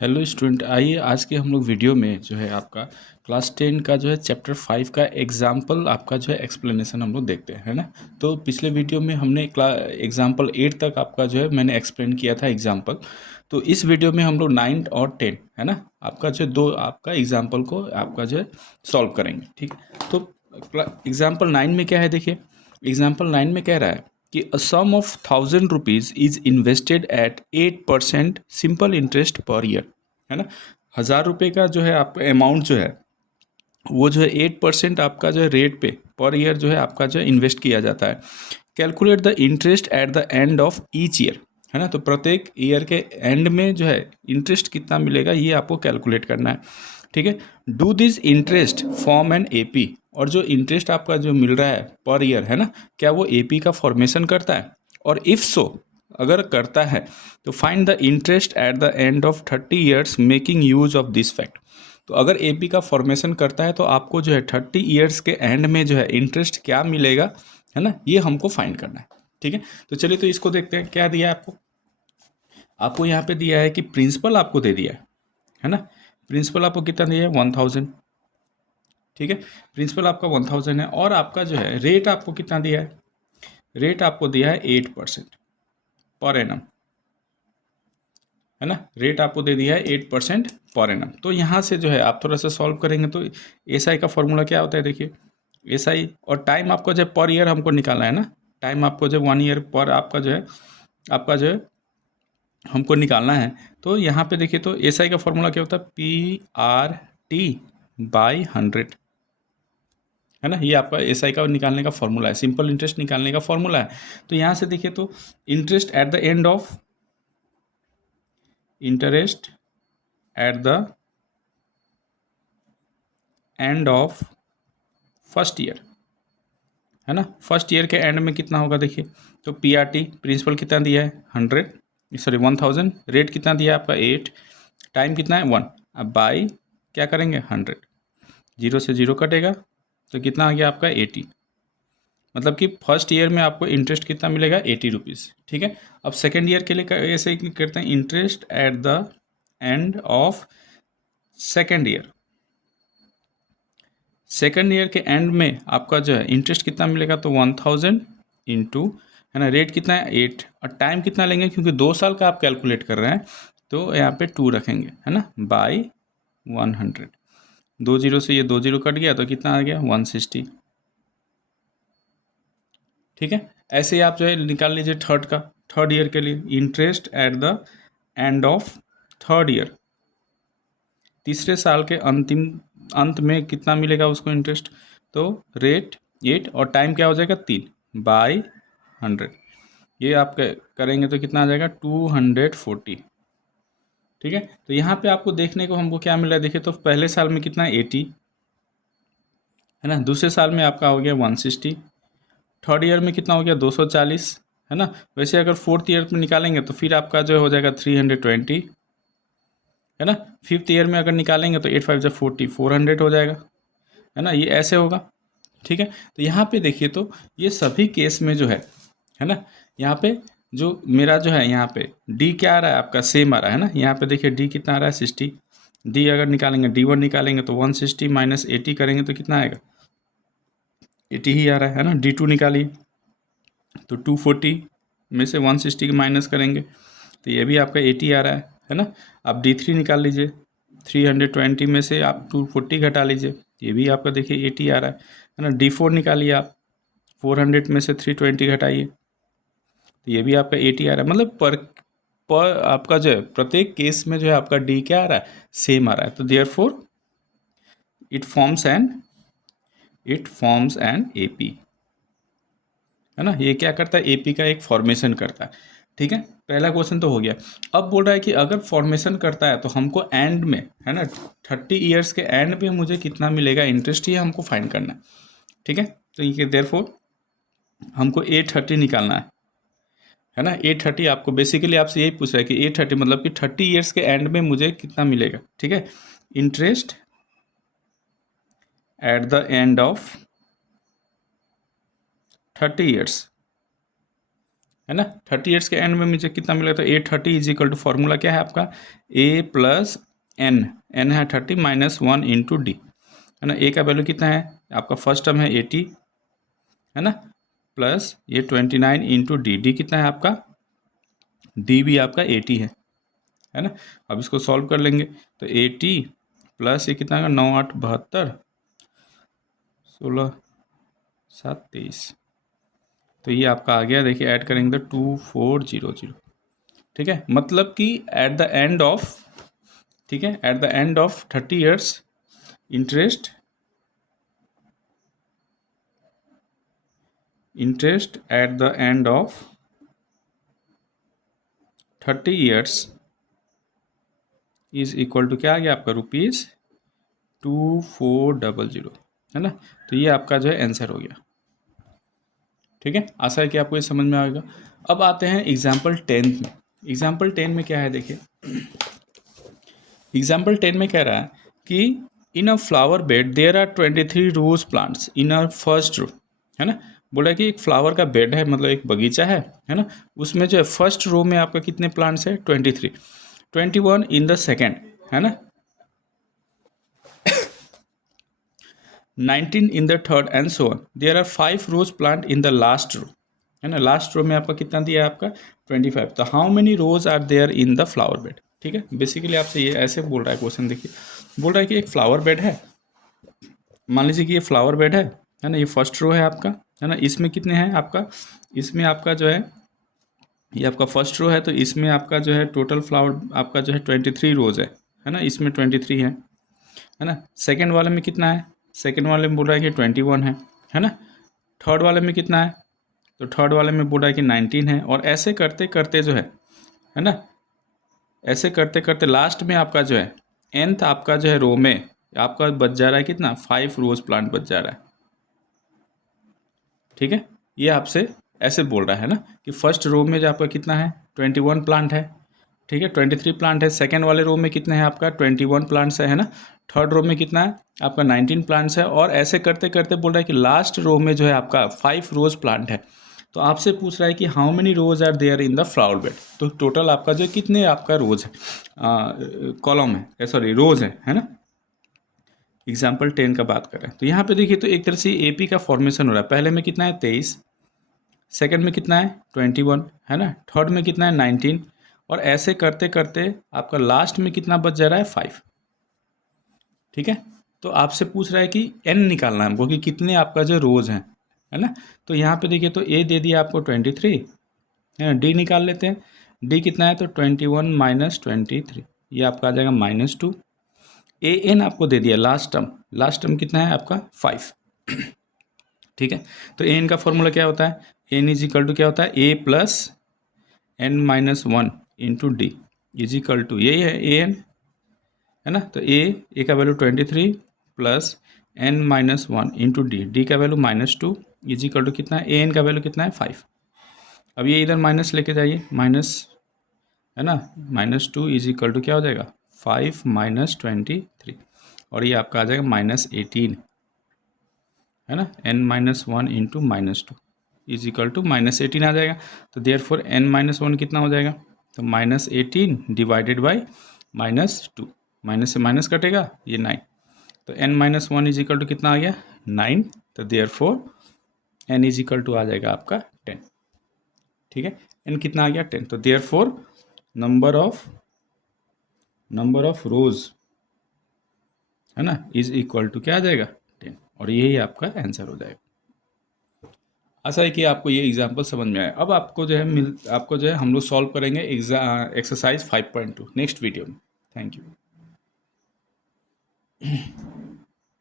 Hello student, आइए आज के हम लोग वीडियो में जो है आपका क्लास 10 का जो है चैप्टर 5 का एग्जाम्पल आपका जो है एक्सप्लेनेशन हम लोग देखते हैं, है ना। तो पिछले वीडियो में हमने एग्जाम्पल 8 तक आपका जो है मैंने एक्सप्लेन किया था एग्जाम्पल। तो इस वीडियो में हम लोग 9 और 10 है ना, आपका जो दो आपका एग्जाम्पल को आपका जो है सॉल्व करेंगे, ठीक। तो एग्जाम्पल 9 में क्या है, देखिए। एग्जाम्पल 9 में कह रहा है कि a sum of 1000 rupees is invested at 8% simple interest per year, है ना। 1000 रुपये का जो है आपका अमाउंट जो है वो जो है 8% आपका जो है रेट पे पर ईयर जो है आपका जो है इन्वेस्ट किया जाता है। Calculate the interest at the end of each year, है ना। तो प्रत्येक ईयर के एंड में जो है इंटरेस्ट कितना मिलेगा ये आपको कैलकुलेट करना है, ठीक है। Do this interest form an AP, और जो इंटरेस्ट आपका जो मिल रहा है पर ईयर, है ना, क्या वो एपी का फॉर्मेशन करता है। और इफ़ सो, अगर करता है तो find the interest at the end of 30 years making use of this fact. तो अगर एपी का फॉर्मेशन करता है तो आपको जो है 30 ईयर्स के एंड में जो है इंटरेस्ट क्या मिलेगा, है ना, ये हमको फाइंड करना है, ठीक है। तो चलिए तो इसको देखते हैं क्या दिया है आपको। आपको यहाँ पे दिया है कि प्रिंसिपल आपको दे दिया है ना। प्रिंसिपल आपको कितना दिया है, 1000, ठीक है। प्रिंसिपल आपका 1000 है, और आपका जो है रेट आपको कितना दिया है, रेट आपको दिया है 8% पर एनम, है ना। रेट आपको दे दिया है 8% पर एनम। तो यहाँ से जो है आप थोड़ा सा सॉल्व करेंगे तो एस आई का फॉर्मूला क्या होता है, देखिए। एस आई और टाइम आपको जो है पर ईयर हमको निकालना है ना। टाइम आपको जो 1 ईयर पर आपका जो है हमको निकालना है। तो यहाँ पे देखिए, तो एस आई का फॉर्मूला क्या होता है, PRT/100, है ना। ये आपका एस आई का निकालने का फॉर्मूला है, सिंपल इंटरेस्ट निकालने का फॉर्मूला है। तो यहाँ से देखिए, तो interest at the end of interest at the end of first year, है ना। फर्स्ट ईयर के एंड में कितना होगा, देखिए। तो PRT प्रिंसिपल कितना दिया है, 1000, रेट कितना दिया है आपका 8, टाइम कितना है 1, अब बाई क्या करेंगे 100, 0 से 0 कटेगा तो कितना आ गया आपका 80। मतलब कि फर्स्ट ईयर में आपको इंटरेस्ट कितना मिलेगा, 80 रुपीज़, ठीक है। अब सेकेंड ईयर के लिए ऐसे ही करते हैं, interest at the end of second year. Second year के एंड में आपका जो है इंटरेस्ट कितना मिलेगा, तो 1000 इंटू, है ना, रेट कितना है 8, और टाइम कितना लेंगे क्योंकि 2 साल का आप कैलकुलेट कर रहे हैं तो यहाँ पे 2 रखेंगे, है ना, बाई 100। 2 0 से ये 2 0 कट गया तो कितना आ गया 160, ठीक है। ऐसे ही आप जो है निकाल लीजिए थर्ड ईयर के लिए, interest at the end of third year, तीसरे साल के अंत में कितना मिलेगा उसको इंटरेस्ट। तो रेट 8 और टाइम क्या हो जाएगा 3/100। ये आप करेंगे तो कितना आ जाएगा 240, ठीक है। तो यहाँ पे आपको देखने को हमको क्या मिला है, देखिए। तो पहले साल में कितना 80, है ना। दूसरे साल में आपका हो गया 160, थर्ड ईयर में कितना हो गया 240, है ना। वैसे अगर फोर्थ ईयर में निकालेंगे तो फिर आपका जो हो जाएगा 320, है ना। फिफ्थ ईयर में अगर निकालेंगे तो 8 5 40, 400 हो जाएगा, है ना। ये ऐसे होगा, ठीक है। तो यहाँ पे देखिए, तो ये सभी केस में जो है ना, यहाँ पे जो मेरा जो है यहाँ पे डी क्या आ रहा है आपका, सेम आ रहा है ना। यहाँ पे देखिए डी कितना आ रहा है 60, डी अगर निकालेंगे D1 निकालेंगे तो 160 माइनस 80 करेंगे तो कितना आएगा 80 ही आ रहा है ना। D2 निकालिए तो 240 में से 160 की माइनस करेंगे तो ये भी आपका 80 आ रहा है ना। आप D3 निकाल लीजिए, 320 में से आप 240 घटा लीजिए, ये भी आपका देखिए 80 आ रहा है ना। D4 निकालिए आप, 400 में से 320 घटाइए तो ये भी आपका 80 आ रहा है। मतलब पर आपका जो है प्रत्येक केस में जो है आपका डी क्या आ रहा है, सेम आ रहा है। तो therefore it forms an AP, है ना। ये क्या करता है, एपी का एक फॉर्मेशन करता है, ठीक है। पहला क्वेश्चन तो हो गया। अब बोल रहा है कि अगर फॉर्मेशन करता है तो हमको एंड में, है ना, 30 ईयर्स के एंड पे मुझे कितना मिलेगा इंटरेस्ट, ये हमको फाइंड करना है, ठीक है। तो ये देयरफॉर हमको 830 निकालना है ना। 830 आपको बेसिकली आपसे यही पूछ रहा है कि 830 मतलब कि 30 ईयर्स के एंड में मुझे कितना मिलेगा, ठीक है। Interest at the end of 30 years, है ना। 30 ईयर्स के एंड में मुझे कितना मिला, तो 830 इज इक्वल टू फॉर्मूला क्या है आपका, ए प्लस एन, एन है 30 माइनस 1 इंटू डी, है ना। ए का वैल्यू कितना है आपका, फर्स्ट टर्म है 80, है ना, प्लस ये 29 इंटू डी, डी कितना है आपका, डी भी आपका 80 है ना। अब इसको सॉल्व कर लेंगे, तो 80 प्लस ये कितना है 9 8 72 16 7 23, तो ये आपका आ गया, देखिए ऐड करेंगे तो 2400, ठीक है। मतलब कि एट द एंड ऑफ, ठीक है, at the end of 30 years interest at the end of 30 years is equal to क्या आ गया आपका, ₹2400, है ना। तो ये आपका जो है आंसर हो गया, ठीक है। आशा है कि आपको ये समझ में आएगा। अब आते हैं एग्जाम्पल 10 में। एग्जाम्पल 10 में क्या है, देखिए एग्जाम्पल 10 में कह रहा है कि in a flower bed there are 23 rose plants in a first row, है ना। बोला कि एक फ्लावर का बेड है, मतलब एक बगीचा है ना। उसमें जो है फर्स्ट रो में आपका कितने प्लांट्स है, 23, 21 इन द सेकेंड, है ना, 19 in the third and so on. There are 5 rose plant in the last row, है ना। लास्ट रो में आपका कितना दिया है आपका 25। तो how many rose are there in the flower bed, ठीक है। बेसिकली आपसे ये ऐसे बोल रहा है क्वेश्चन, देखिए बोल रहा है कि एक फ्लावर बेड है, मान लीजिए कि ये फ्लावर बेड है ना, ये फर्स्ट रो है आपका, है ना। इसमें कितने हैं आपका, इसमें आपका जो है ये आपका फर्स्ट रो है, तो इसमें आपका जो है टोटल फ्लावर आपका जो है 23 रोज है ना, इसमें 23 है ना। सेकेंड वाले में कितना है, सेकेंड वाले में बोल रहा है कि 21 है ना। थर्ड वाले में कितना है, तो थर्ड वाले में बोल रहा है कि 19 है। और ऐसे करते करते जो है ना, ऐसे करते करते लास्ट में आपका जो है nth आपका जो है रो में आपका बच जा रहा है कितना, 5 रोज प्लांट बच जा रहा है, ठीक है। ये आपसे ऐसे बोल रहा है ना कि फर्स्ट रो में जो आपका कितना है 21 प्लांट है, ठीक है, 23 प्लांट है। सेकेंड वाले रो में कितने हैं आपका 21 प्लांट्स है ना। थर्ड रो में कितना है आपका 19 प्लांट्स है। और ऐसे करते करते बोल रहा है कि लास्ट रो में जो है आपका 5 रोज प्लांट है। तो आपसे पूछ रहा है कि how many rose are there in the flower bed, तो टोटल आपका जो कितने आपका रोज है, कॉलम है, सॉरी रोज है ना। एग्जाम्पल 10 का बात करें तो यहाँ पे देखिए, तो एक तरह से एपी का फॉर्मेशन हो रहा है। पहले में कितना है 23, सेकंड में कितना है 21, है ना, थर्ड में कितना है 19, और ऐसे करते करते आपका लास्ट में कितना बच जा रहा है 5, ठीक है। तो आपसे पूछ रहा है कि एन निकालना है हमको, कि कितने आपका जो रोज हैं, है ना। तो यहाँ पे देखिए, तो ए दे दिया आपको 23, है ना। डी निकाल लेते हैं, डी कितना है, तो 21 माइनस 23, ये आपका आ जाएगा -2। ए एन आपको दे दिया लास्ट टर्म कितना है आपका 5, ठीक है। तो ए एन का फॉर्मूला क्या होता है, एन इज इक्वल टू क्या होता है, a plus n minus 1 into d is equal to, यही है ए एन, है ना। तो ए का value 23 plus n minus 1 into d, d का वैल्यू -2 इज इक्वल टू कितना है, ए एन का वैल्यू कितना है 5। अब ये इधर माइनस लेके जाइए, माइनस, है ना, -2 इज इक्वल टू क्या हो जाएगा 5 माइनस 23, और ये आपका आ जाएगा -18, है ना। n minus 1 into -2 is equal to -18 आ जाएगा। तो देयर फोर n माइनस 1 कितना हो जाएगा, तो -18 डिवाइडेड बाई -2, माइनस से माइनस कटेगा, ये 9, तो n minus 1 is equal to कितना आ गया 9। तो there four n is equal to आ जाएगा आपका 10, ठीक है। n कितना आ गया 10, तो there four number of rose, है ना, इज इक्वल टू क्या आ जाएगा 10, और यही आपका आंसर हो जाएगा। आशा है कि आपको ये एग्जाम्पल समझ में आया। अब आपको जो है आपको जो है हम लोग सॉल्व करेंगे एक्सरसाइज 5.2 नेक्स्ट वीडियो में। Thank you.